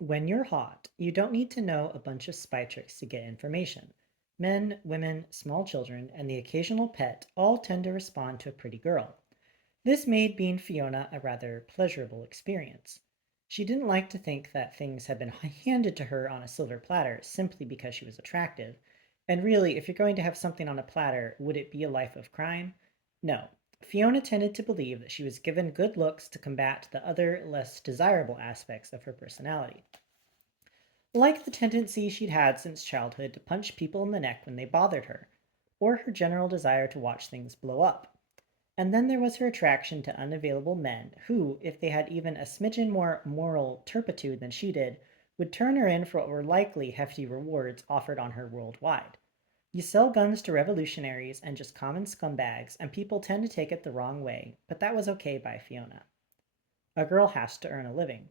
When you're hot, you don't need to know a bunch of spy tricks to get information. Men, women, small children, and the occasional pet all tend to respond to a pretty girl. This made being Fiona a rather pleasurable experience. She didn't like to think that things had been handed to her on a silver platter simply because she was attractive. And really, if you're going to have something on a platter, would it be a life of crime? No. Fiona tended to believe that she was given good looks to combat the other, less desirable aspects of her personality. Like the tendency she'd had since childhood to punch people in the neck when they bothered her, or her general desire to watch things blow up. And then there was her attraction to unavailable men who, if they had even a smidgen more moral turpitude than she did, would turn her in for what were likely hefty rewards offered on her worldwide. You sell guns to revolutionaries and just common scumbags, and people tend to take it the wrong way, but that was okay by Fiona. A girl has to earn a living,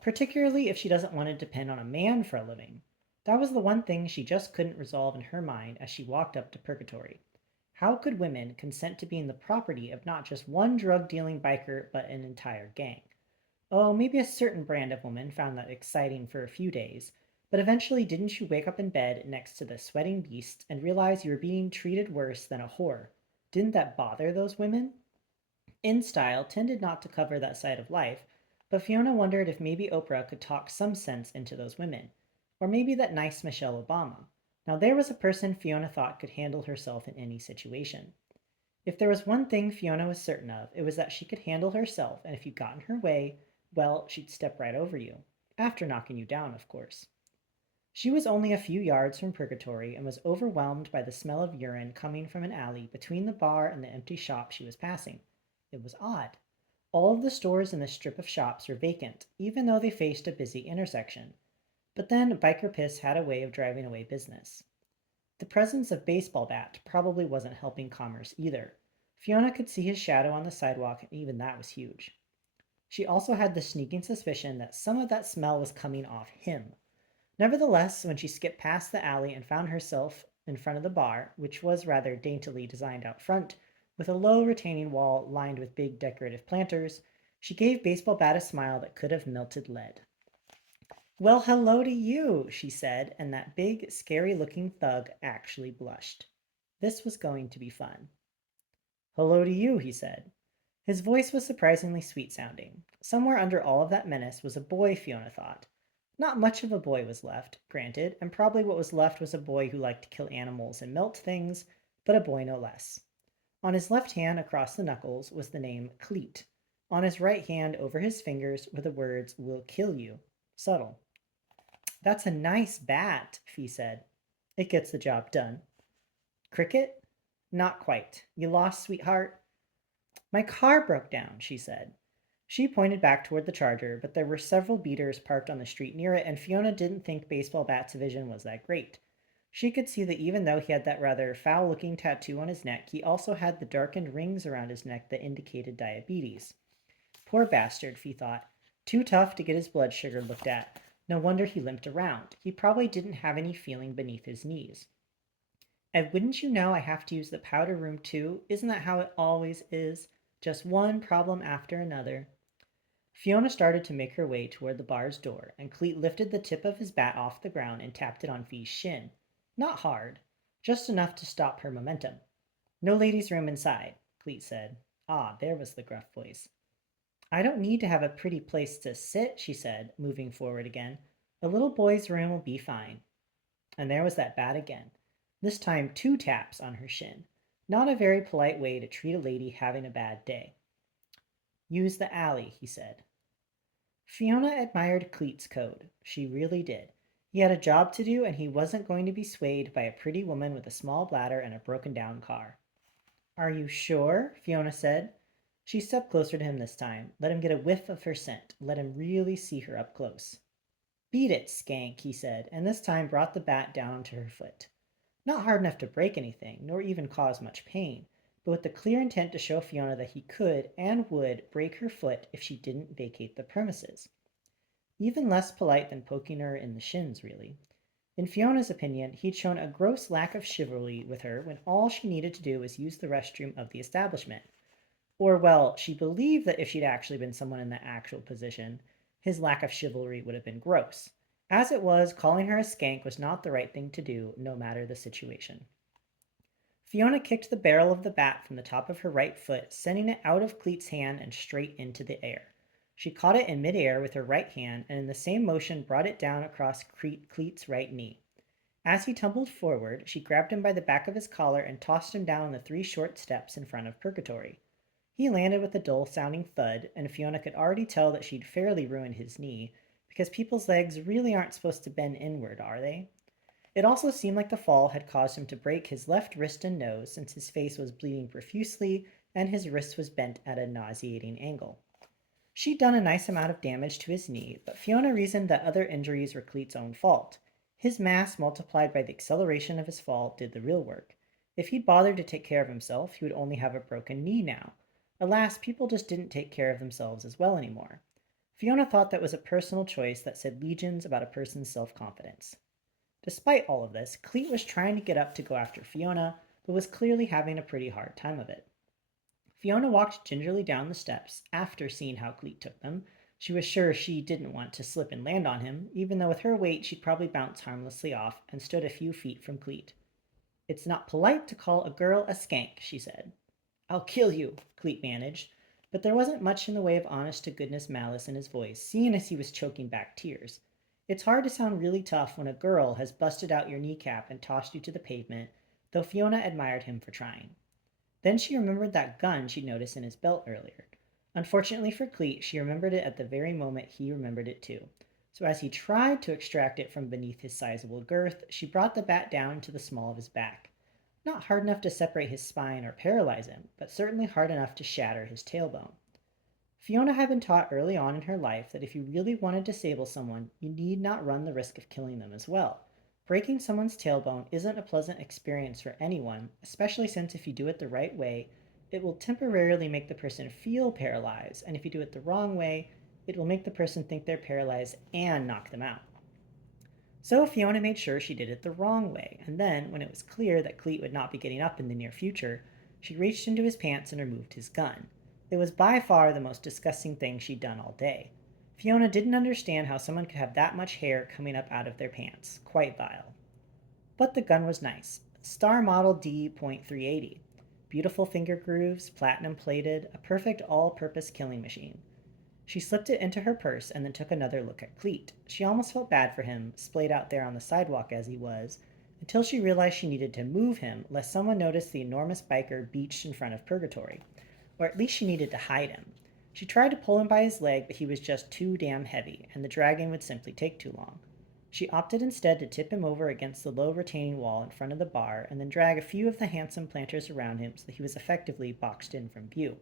particularly if she doesn't want to depend on a man for a living. That was the one thing she just couldn't resolve in her mind as she walked up to Purgatory. How could women consent to being the property of not just one drug dealing biker, but an entire gang? Oh, maybe a certain brand of woman found that exciting for a few days, but eventually didn't you wake up in bed next to the sweating beast and realize you were being treated worse than a whore? Didn't that bother those women? In Style tended not to cover that side of life, but Fiona wondered if maybe Oprah could talk some sense into those women. Or maybe that nice Michelle Obama. Now there was a person Fiona thought could handle herself in any situation. If there was one thing Fiona was certain of, it was that she could handle herself, and if you got in her way, well, she'd step right over you. After knocking you down, of course. She was only a few yards from Purgatory and was overwhelmed by the smell of urine coming from an alley between the bar and the empty shop she was passing. It was odd. All of the stores in this strip of shops were vacant, even though they faced a busy intersection. But then Biker Piss had a way of driving away business. The presence of Baseball Bat probably wasn't helping commerce either. Fiona could see his shadow on the sidewalk, and even that was huge. She also had the sneaking suspicion that some of that smell was coming off him. Nevertheless, when she skipped past the alley and found herself in front of the bar, which was rather daintily designed out front, with a low retaining wall lined with big decorative planters, she gave Baseball Bat a smile that could have melted lead. Well, hello to you, she said, and that big, scary looking thug actually blushed. This was going to be fun. Hello to you, he said. His voice was surprisingly sweet sounding. Somewhere under all of that menace was a boy, Fiona thought. Not much of a boy was left, granted, and probably what was left was a boy who liked to kill animals and melt things, but a boy no less. On his left hand, across the knuckles, was the name Cleet. On his right hand, over his fingers, were the words, "Will kill you." Subtle. That's a nice bat, Fee said. It gets the job done. Cricket? Not quite. You lost, sweetheart? My car broke down, she said. She pointed back toward the Charger, but there were several beaters parked on the street near it, and Fiona didn't think Baseball Bat's vision was that great. She could see that even though he had that rather foul looking tattoo on his neck, he also had the darkened rings around his neck that indicated diabetes. Poor bastard, Fee thought. Too tough to get his blood sugar looked at. No wonder he limped around. He probably didn't have any feeling beneath his knees. And wouldn't you know I have to use the powder room too? Isn't that how it always is? Just one problem after another. Fiona started to make her way toward the bar's door, and Cleet lifted the tip of his bat off the ground and tapped it on Fee's shin. Not hard, just enough to stop her momentum. No ladies' room inside, Cleet said. Ah, there was the gruff voice. I don't need to have a pretty place to sit, she said, moving forward again. A little boy's room will be fine. And there was that bat again. This time 2 taps on her shin. Not a very polite way to treat a lady having a bad day. Use the alley, he said. Fiona admired Cleet's code. She really did. He had a job to do, and he wasn't going to be swayed by a pretty woman with a small bladder and a broken down car. Are you sure? Fiona said. She stepped closer to him this time. Let him get a whiff of her scent. Let him really see her up close. Beat it, skank, he said, and this time brought the bat down onto her foot. Not hard enough to break anything, nor even cause much pain, but with the clear intent to show Fiona that he could and would break her foot if she didn't vacate the premises. Even less polite than poking her in the shins, really. In Fiona's opinion, he'd shown a gross lack of chivalry with her when all she needed to do was use the restroom of the establishment. Or, well, she believed that if she'd actually been someone in the actual position, His lack of chivalry would have been gross. As it was, calling her a skank was not the right thing to do, no matter the situation. Fiona kicked the barrel of the bat from the top of her right foot, sending it out of Cleet's hand and straight into the air. She caught it in midair with her right hand and in the same motion brought it down across Cleet's right knee. As he tumbled forward, she grabbed him by the back of his collar and tossed him down the 3 short steps in front of Purgatory. He landed with a dull-sounding thud, and Fiona could already tell that she'd fairly ruined his knee, because people's legs really aren't supposed to bend inward, are they? It also seemed like the fall had caused him to break his left wrist and nose, since his face was bleeding profusely and his wrist was bent at a nauseating angle. She'd done a nice amount of damage to his knee, but Fiona reasoned that other injuries were Cleet's own fault. His mass, multiplied by the acceleration of his fall, did the real work. If he'd bothered to take care of himself, he would only have a broken knee now. Alas, people just didn't take care of themselves as well anymore. Fiona thought that was a personal choice that said legions about a person's self-confidence. Despite all of this, Cleet was trying to get up to go after Fiona, but was clearly having a pretty hard time of it. Fiona walked gingerly down the steps after seeing how Cleet took them. She was sure she didn't want to slip and land on him, even though with her weight she'd probably bounce harmlessly off, and stood a few feet from Cleet. "It's not polite to call a girl a skank," she said. "I'll kill you," Cleet managed, but there wasn't much in the way of honest-to-goodness malice in his voice, seeing as he was choking back tears. It's hard to sound really tough when a girl has busted out your kneecap and tossed you to the pavement, though Fiona admired him for trying. Then she remembered that gun she'd noticed in his belt earlier. Unfortunately for Cleet, she remembered it at the very moment he remembered it too. So as he tried to extract it from beneath his sizable girth, she brought the bat down to the small of his back. Not hard enough to separate his spine or paralyze him, but certainly hard enough to shatter his tailbone. Fiona had been taught early on in her life that if you really want to disable someone, you need not run the risk of killing them as well. Breaking someone's tailbone isn't a pleasant experience for anyone, especially since if you do it the right way, it will temporarily make the person feel paralyzed, and if you do it the wrong way, it will make the person think they're paralyzed and knock them out. So Fiona made sure she did it the wrong way, and then, when it was clear that Cleet would not be getting up in the near future, she reached into his pants and removed his gun. It was by far the most disgusting thing she'd done all day. Fiona didn't understand how someone could have that much hair coming up out of their pants. Quite vile. But the gun was nice. Star Model D.380. Beautiful finger grooves, platinum plated, a perfect all-purpose killing machine. She slipped it into her purse and then took another look at Cleet. She almost felt bad for him, splayed out there on the sidewalk as he was, until she realized she needed to move him lest someone notice the enormous biker beached in front of Purgatory. Or at least she needed to hide him. She tried to pull him by his leg, but he was just too damn heavy, and the dragging would simply take too long. She opted instead to tip him over against the low retaining wall in front of the bar, and then drag a few of the handsome planters around him so that he was effectively boxed in from view.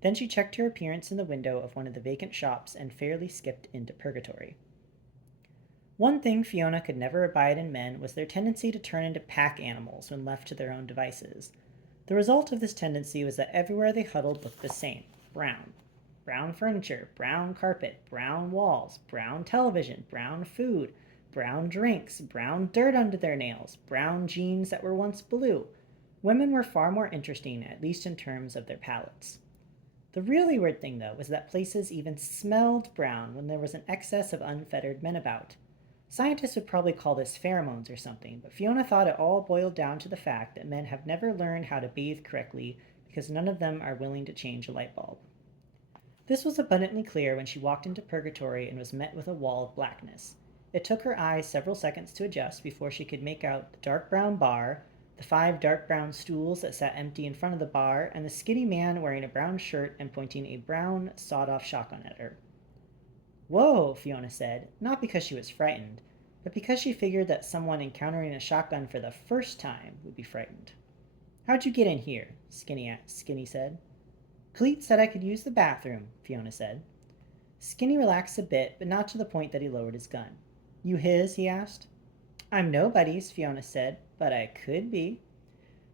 Then she checked her appearance in the window of one of the vacant shops and fairly skipped into Purgatory. One thing Fiona could never abide in men was their tendency to turn into pack animals when left to their own devices. The result of this tendency was that everywhere they huddled looked the same: brown. Brown furniture, brown carpet, brown walls, brown television, brown food, brown drinks, brown dirt under their nails, brown jeans that were once blue. Women were far more interesting, at least in terms of their palates. The really weird thing, though, was that places even smelled brown when there was an excess of unfettered men about. Scientists would probably call this pheromones or something, but Fiona thought it all boiled down to the fact that men have never learned how to bathe correctly because none of them are willing to change a light bulb. This was abundantly clear when she walked into Purgatory and was met with a wall of blackness. It took her eyes several seconds to adjust before she could make out the dark brown bar, the 5 dark brown stools that sat empty in front of the bar, and the skinny man wearing a brown shirt and pointing a brown sawed-off shotgun at her. "Whoa," Fiona said, not because she was frightened, but because she figured that someone encountering a shotgun for the first time would be frightened. "How'd you get in here?" Skinny said. "Cleet said I could use the bathroom," Fiona said. Skinny relaxed a bit, but not to the point that he lowered his gun. "You his?" he asked. "I'm nobody's," Fiona said, "but I could be."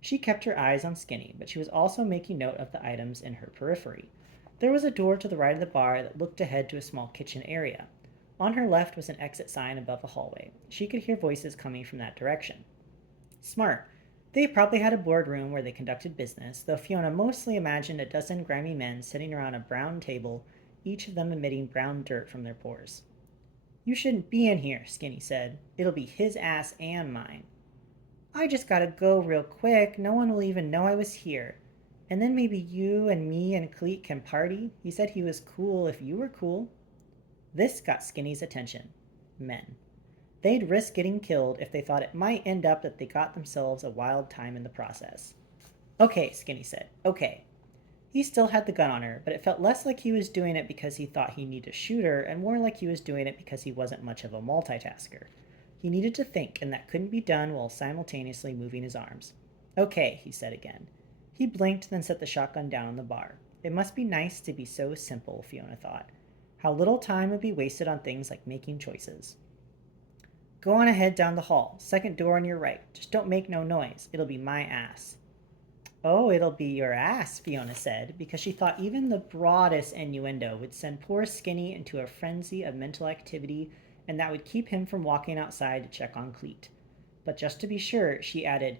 She kept her eyes on Skinny, but she was also making note of the items in her periphery. There was a door to the right of the bar that looked ahead to a small kitchen area. On her left was an exit sign above a hallway. She could hear voices coming from that direction. Smart. They probably had a boardroom where they conducted business, though Fiona mostly imagined a dozen grimy men sitting around a brown table, each of them emitting brown dirt from their pores. You shouldn't be in here, Skinny said. It'll be his ass and mine. I just gotta go real quick. No one will even know I was here. And then maybe you and me and Cleet can party. He said he was cool if you were cool. This got Skinny's attention. Men. They'd risk getting killed if they thought it might end up that they got themselves a wild time in the process. Okay, Skinny said. Okay. He still had the gun on her, but it felt less like he was doing it because he thought he needed to shoot her, and more like he was doing it because he wasn't much of a multitasker. He needed to think, and that couldn't be done while simultaneously moving his arms. Okay, he said again. He blinked, then set the shotgun down on the bar. It must be nice to be so simple, Fiona thought. How little time would be wasted on things like making choices. Go on ahead down the hall. Second door on your right. Just don't make no noise. It'll be my ass. Oh, it'll be your ass, Fiona said, because she thought even the broadest innuendo would send poor Skinny into a frenzy of mental activity, and that would keep him from walking outside to check on Cleet. But just to be sure, she added,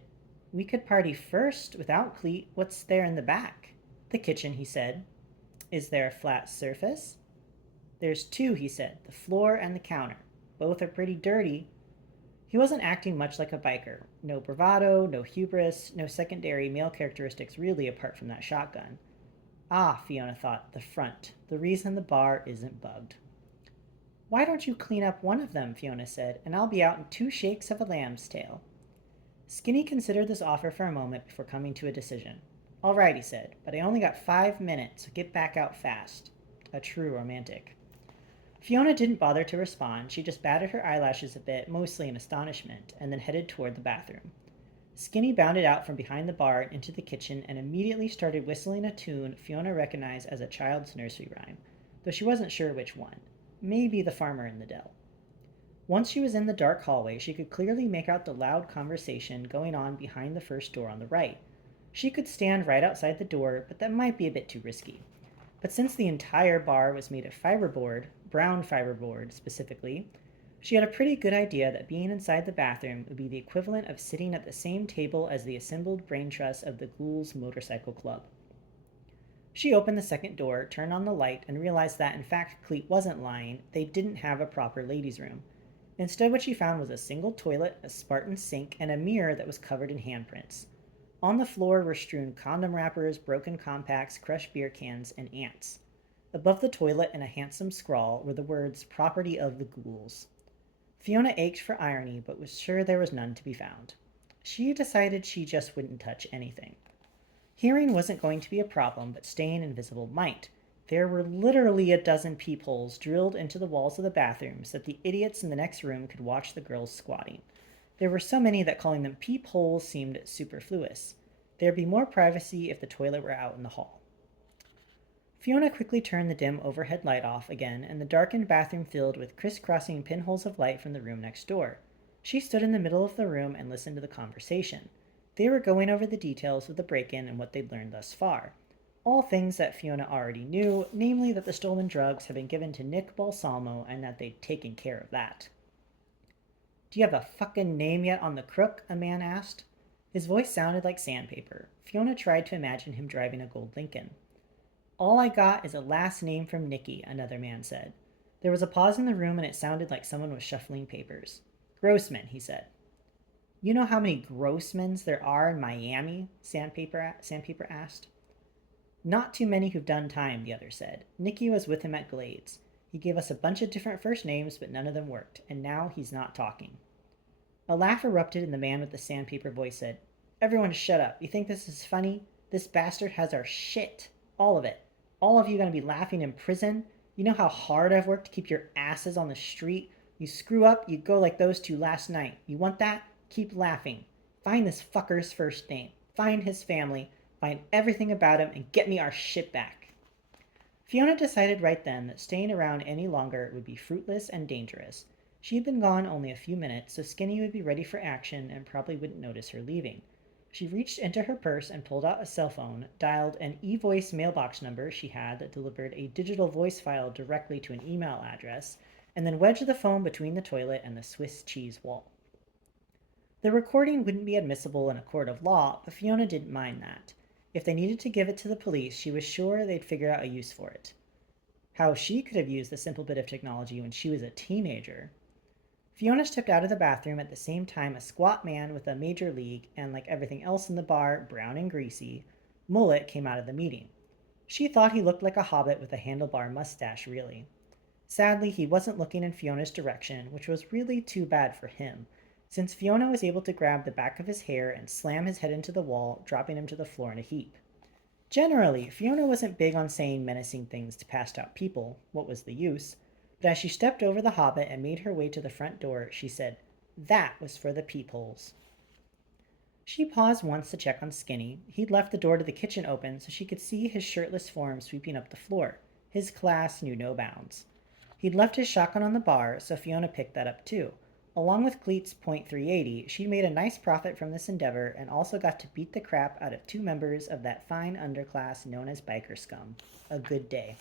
We could party first without Cleet. What's there in the back? The kitchen, he said. Is there a flat surface? There's two, he said, the floor and the counter. Both are pretty dirty. He wasn't acting much like a biker. No bravado, no hubris, no secondary male characteristics really apart from that shotgun. Ah, Fiona thought, the front. The reason the bar isn't bugged. Why don't you clean up one of them, Fiona said, and I'll be out in 2 shakes of a lamb's tail. Skinny considered this offer for a moment before coming to a decision. All right, he said, but I only got 5 minutes, so get back out fast. A true romantic. Fiona didn't bother to respond. She just batted her eyelashes a bit, mostly in astonishment, and then headed toward the bathroom. Skinny bounded out from behind the bar into the kitchen and immediately started whistling a tune Fiona recognized as a child's nursery rhyme, though she wasn't sure which one. Maybe The Farmer in the Dell. Once she was in the dark hallway, she could clearly make out the loud conversation going on behind the first door on the right. She could stand right outside the door, but that might be a bit too risky. But since the entire bar was made of fiberboard, brown fiberboard specifically, she had a pretty good idea that being inside the bathroom would be the equivalent of sitting at the same table as the assembled brain trust of the Ghouls Motorcycle Club. She opened the second door, turned on the light, and realized that, in fact, Cleet wasn't lying. They didn't have a proper ladies' room. Instead, what she found was a single toilet, a Spartan sink, and a mirror that was covered in handprints. On the floor were strewn condom wrappers, broken compacts, crushed beer cans, and ants. Above the toilet, in a handsome scrawl, were the words, Property of the Ghouls. Fiona ached for irony, but was sure there was none to be found. She decided she just wouldn't touch anything. Hearing wasn't going to be a problem, but staying invisible might. There were literally a dozen peepholes drilled into the walls of the bathroom so that the idiots in the next room could watch the girls squatting. There were so many that calling them peepholes seemed superfluous. There'd be more privacy if the toilet were out in the hall. Fiona quickly turned the dim overhead light off again, and the darkened bathroom filled with crisscrossing pinholes of light from the room next door. She stood in the middle of the room and listened to the conversation. They were going over the details of the break-in and what they'd learned thus far. All things that Fiona already knew, namely that the stolen drugs had been given to Nick Balsamo and that they'd taken care of that. Do you have a fucking name yet on the crook? A man asked. His voice sounded like sandpaper. Fiona tried to imagine him driving a gold Lincoln. All I got is a last name from Nicky, another man said. There was a pause in the room and it sounded like someone was shuffling papers. Grossman, he said. You know how many Grossmans there are in Miami? Sandpaper asked. Not too many who've done time, the other said. Nicky was with him at Glades. He gave us a bunch of different first names, but none of them worked, and now he's not talking. A laugh erupted and the man with the sandpaper voice said, Everyone shut up. You think this is funny? This bastard has our shit. All of it. All of you gonna be laughing in prison? You know how hard I've worked to keep your asses on the street? You screw up, you go like those two last night. You want that? Keep laughing. Find this fucker's first name. Find his family. Find everything about him and get me our shit back. Fiona decided right then that staying around any longer would be fruitless and dangerous. She had been gone only a few minutes, so Skinny would be ready for action and probably wouldn't notice her leaving. She reached into her purse and pulled out a cell phone, dialed an e-voice mailbox number she had that delivered a digital voice file directly to an email address, and then wedged the phone between the toilet and the Swiss cheese wall. The recording wouldn't be admissible in a court of law, but Fiona didn't mind that. If they needed to give it to the police, she was sure they'd figure out a use for it. how she could have used the simple bit of technology when she was a teenager. Fiona stepped out of the bathroom at the same time a squat man with a major league and, like everything else in the bar, brown and greasy, mullet came out of the meeting. She thought he looked like a hobbit with a handlebar mustache, really. Sadly, he wasn't looking in Fiona's direction, which was really too bad for him, since Fiona was able to grab the back of his hair and slam his head into the wall, dropping him to the floor in a heap. Generally, Fiona wasn't big on saying menacing things to passed out people. What was the use? But as she stepped over the hobbit and made her way to the front door, she said, "That was for the peepholes." She paused once to check on Skinny. He'd left the door to the kitchen open so she could see his shirtless form sweeping up the floor. His class knew no bounds. He'd left his shotgun on the bar, so Fiona picked that up too. Along with Cleet's .380, she'd made a nice profit from this endeavor and also got to beat the crap out of two members of that fine underclass known as biker scum. A good day.